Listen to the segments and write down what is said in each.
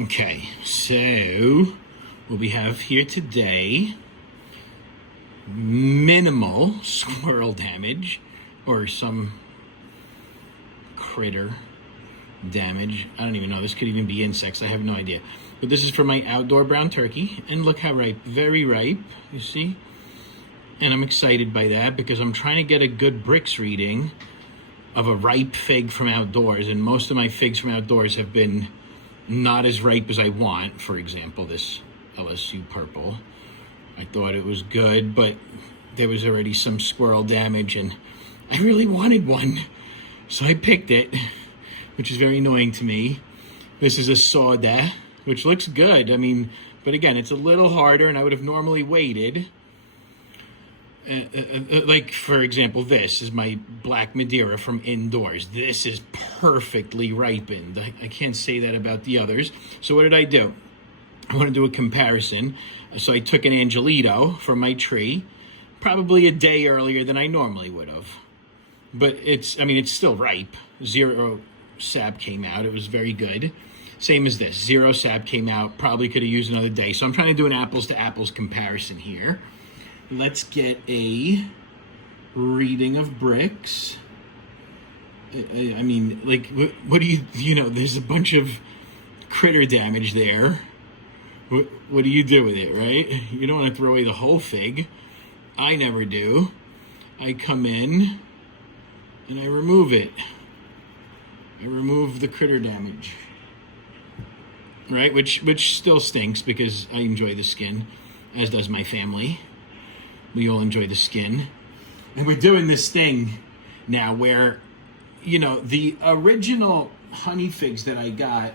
Okay, so what we have here today, minimal squirrel damage or some critter damage. I don't even know. This could even be insects. I have no idea. But this is for my outdoor brown turkey. And look how ripe. Very ripe, you see? And I'm excited by that because I'm trying to get a good brix reading of a ripe fig from outdoors. And most of my figs from outdoors have been not as ripe as I want. For example, this LSU purple. I thought it was good, but there was already some squirrel damage and I really wanted one. So I picked it, which is very annoying to me. This is a Souadi, which looks good. I mean, but again, it's a little harder and I would have normally waited. Like, for example, this is my Black Madeira from indoors. This is perfectly ripened. I can't say that about the others. So what did I do? I want to do a comparison. So I took an Angelito from my tree, probably a day earlier than I normally would have. But it's still ripe. 0 sap came out. It was very good. Same as this. 0 sap came out. Probably could have used another day. So I'm trying to do an apples to apples comparison here. Let's get a reading of brix. I mean, like, what do you know, there's a bunch of critter damage there. What do you do with it, right? You don't want to throw away the whole fig. I never do. I come in and I remove it. I remove the critter damage. Right? Which still stinks because I enjoy the skin, as does my family. We all enjoy the skin. And we're doing this thing now where, you know, the original honey figs that I got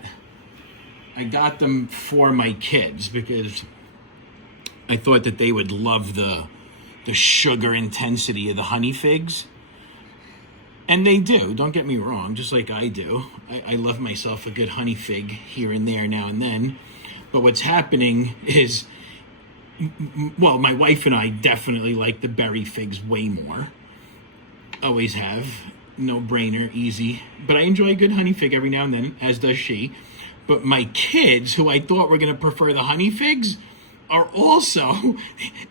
them for my kids because I thought that they would love the sugar intensity of the honey figs. And they do, don't get me wrong, just like I do. I love myself a good honey fig here and there now and then. But what's happening is, well, my wife and I definitely like the berry figs way more. Always have. No brainer, easy. But I enjoy a good honey fig every now and then, as does she. But my kids, who I thought were going to prefer the honey figs, are also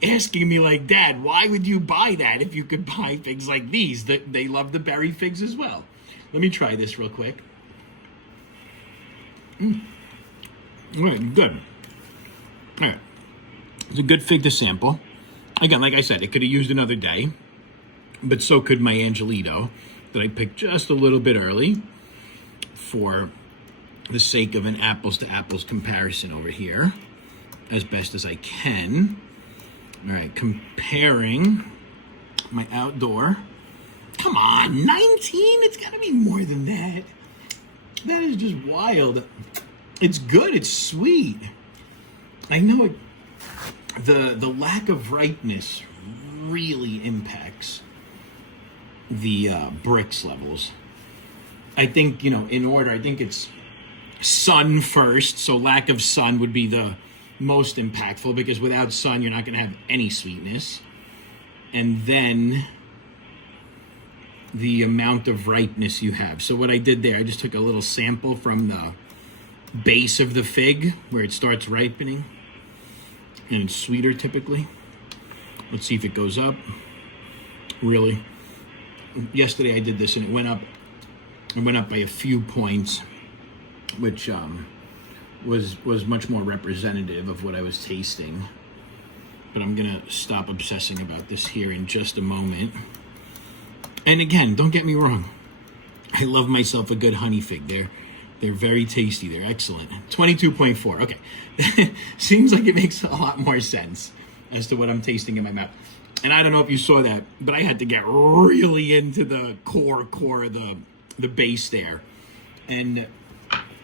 asking me like, Dad, why would you buy that if you could buy figs like these? They love the berry figs as well. Let me try this real quick. All right, good. All right. It's a good fig to sample. Again, like I said, it could have used another day, but so could my Angelito that I picked just a little bit early for the sake of an apples to apples comparison over here as best as I can. All right, comparing my outdoor. Come on, 19? It's gotta be more than that. That is just wild. It's good, it's sweet. I know it. The lack of ripeness really impacts the brix levels. I think, you know, in order, I think it's sun first. So lack of sun would be the most impactful because without sun, you're not going to have any sweetness. And then the amount of ripeness you have. So what I did there, I just took a little sample from the base of the fig where it starts ripening. And it's sweeter typically. Let's see if it goes up. Really. Yesterday I did this and it went up by a few points, which was much more representative of what I was tasting. But I'm gonna stop obsessing about this here in just a moment. And again, don't get me wrong. I love myself a good honey fig. They're very tasty. They're excellent. 22.4. Okay. Seems like it makes a lot more sense as to what I'm tasting in my mouth. And I don't know if you saw that, but I had to get really into the core of the base there. And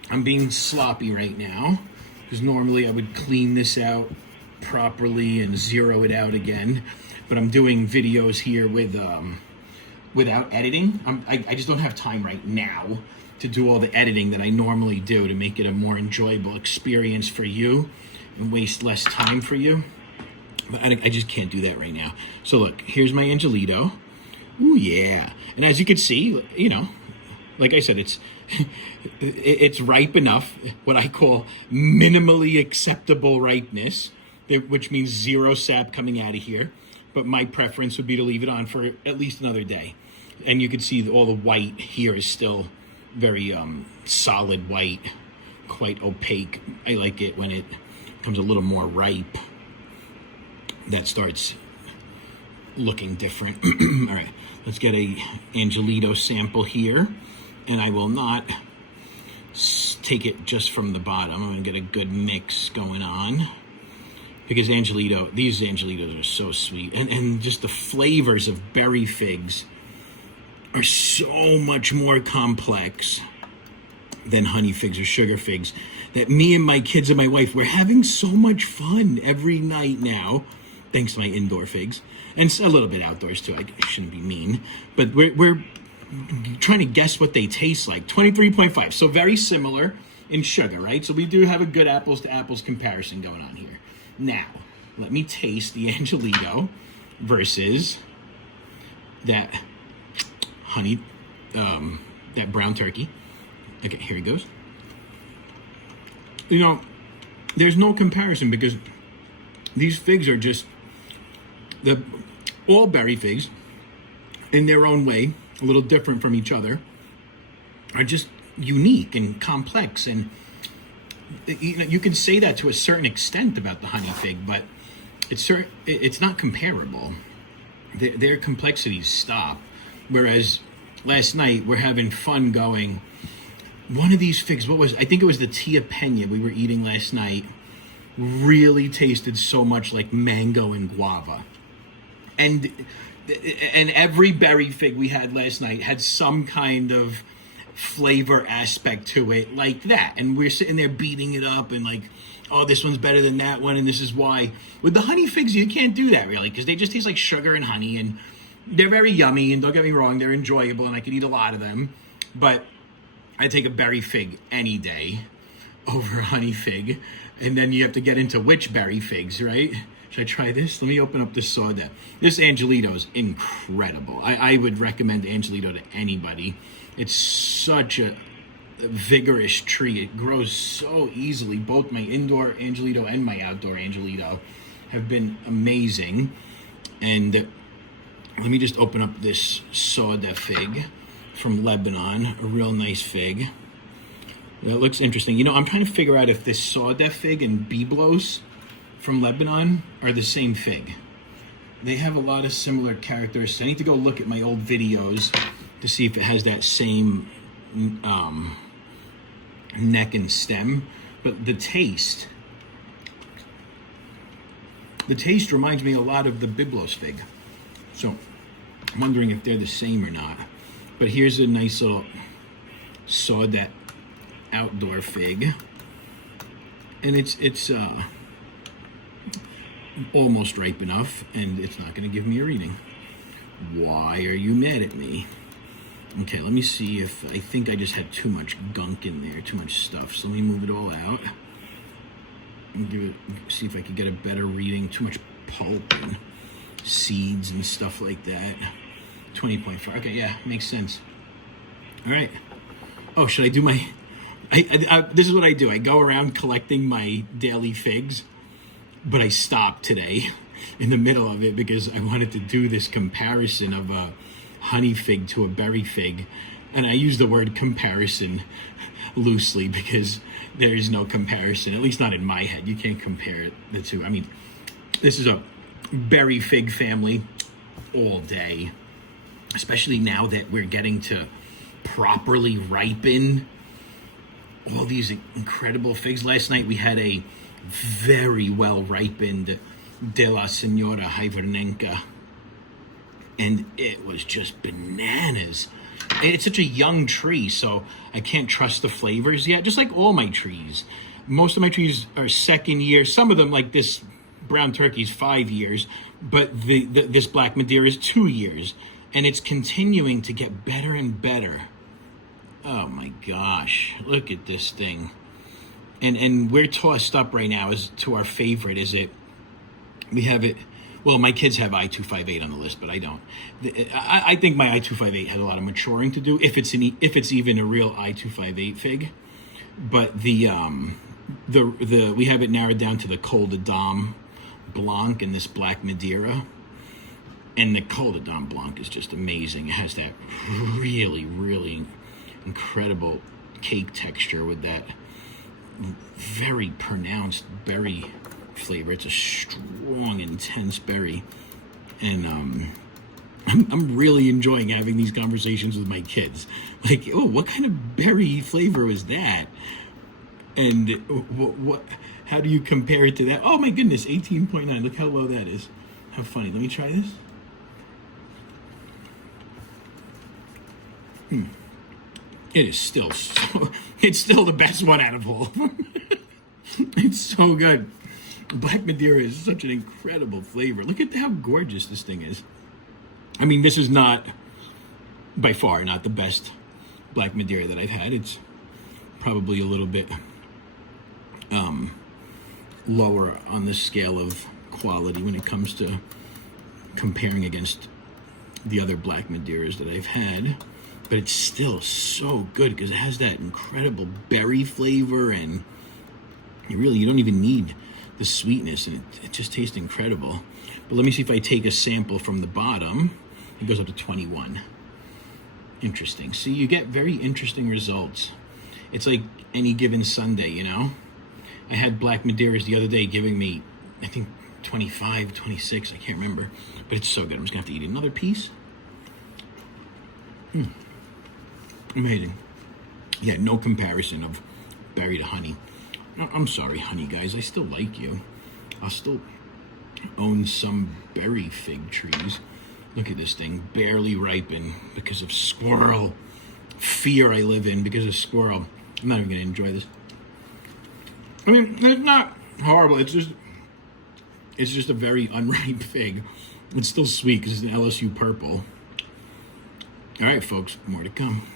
I'm being sloppy right now because normally I would clean this out properly and zero it out again. But I'm doing videos here with without editing. I just don't have time right now to do all the editing that I normally do to make it a more enjoyable experience for you and waste less time for you. But I just can't do that right now. So look, here's my Angelito. Ooh, yeah. And as you can see, you know, Like I said, it's ripe enough, what I call minimally acceptable ripeness, which means zero sap coming out of here. But my preference would be to leave it on for at least another day. And you can see all the white here is still very solid white, quite opaque. I like it when it becomes a little more ripe. That starts looking different. All right, let's get a Angelito sample here. And I will not take it just from the bottom. I'm gonna get a good mix going on. Because these Angelitos are so sweet. And just the flavors of berry figs are so much more complex than honey figs or sugar figs that me and my kids and my wife, we're having so much fun every night now, thanks to my indoor figs. And a little bit outdoors too, I shouldn't be mean. But we're trying to guess what they taste like. 23.5, so very similar in sugar, right? So we do have a good apples to apples comparison going on here. Now, let me taste the Angelito versus that honey, that brown turkey. Okay, here it goes. You know, there's no comparison because these figs are just all berry figs in their own way, a little different from each other, are just unique and complex. And you can say that to a certain extent about the honey fig, but it's not comparable. Their complexities stop. Whereas last night we're having fun going, one of these figs, I think it was the Tia Pena we were eating last night, really tasted so much like mango and guava. And every berry fig we had last night had some kind of flavor aspect to it like that. And we're sitting there beating it up and like, oh, this one's better than that one, and this is why. With the honey figs, you can't do that really, because they just taste like sugar and honey, and they're very yummy, and don't get me wrong, they're enjoyable, and I could eat a lot of them. But I take a berry fig any day over a honey fig. And then you have to get into which berry figs, right? Should I try this? Let me open up this soda. This Angelito is incredible. I would recommend Angelito to anybody. It's such a vigorous tree. It grows so easily. Both my indoor Angelito and my outdoor Angelito have been amazing. And let me just open up this soda fig from Lebanon, a real nice fig. That looks interesting. You know, I'm trying to figure out if this soda fig and Byblos from Lebanon are the same fig. They have a lot of similar characteristics. I need to go look at my old videos to see if it has that same neck and stem. But the taste reminds me a lot of the Byblos fig. So I'm wondering if they're the same or not. But here's a nice little soda outdoor fig, and it's almost ripe enough, and it's not going to give me a reading. Why are you mad at me? Okay, let me see if I think I just had too much gunk in there, too much stuff. So let me move it all out and see if I could get a better reading. Too much pulp and seeds and stuff like that. 20.5. Okay, yeah, makes sense. All right. Oh, should I do my... this is what I do. I go around collecting my daily figs, but I stopped today in the middle of it because I wanted to do this comparison of a honey fig to a berry fig. And I use the word comparison loosely because there is no comparison, at least not in my head. You can't compare the two. I mean, this is a berry fig family all day, especially now that we're getting to properly ripen all these incredible figs. Last night we had a very well ripened De La Senora Hivernenka, and it was just bananas. And it's such a young tree, so I can't trust the flavors yet, just like all my trees. Most of my trees are second year. Some of them, like this brown turkey, is 5 years, but this Black Madeira is 2 years, and it's continuing to get better and better. Oh my gosh, look at this thing. And we're tossed up right now as to our favorite. We have it Well, my kids have I-258 on the list, but I don't. I think my I-258 has a lot of maturing to do, if it's even a real I-258 fig. But we have it narrowed down to the Col de Dame Blanc and this Black Madeira. And the Col de Dame Blanc is just amazing. It has that really, really incredible cake texture with that very pronounced berry flavor. It's a strong, intense berry. And I'm really enjoying having these conversations with my kids. Like, oh, what kind of berry flavor is that? And what? How do you compare it to that? Oh my goodness, 18.9. Look how low that is. How funny. Let me try this. It is still it's still the best one out of all of them. It's so good. Black Madeira is such an incredible flavor. Look at how gorgeous this thing is. I mean, this is not, by far, not the best Black Madeira that I've had. It's probably a little bit lower on the scale of quality when it comes to comparing against the other Black Madeiras that I've had. But it's still so good because it has that incredible berry flavor, and you don't even need the sweetness, and it just tastes incredible. But let me see if I take a sample from the bottom. It goes up to 21. Interesting. See, you get very interesting results. It's like any given Sunday, you know? I had Black Madeiras the other day giving me, I think, 25, 26, I can't remember. But it's so good. I'm just going to have to eat another piece. Amazing. Yeah, no comparison of berry to honey. I'm sorry, honey guys. I still like you. I'll still own some berry fig trees. Look at this thing, barely ripened because of squirrel. Fear I live in because of squirrel. I'm not even going to enjoy this. I mean, it's not horrible. It's just a very unripe fig. It's still sweet because it's an LSU purple. All right, folks, more to come.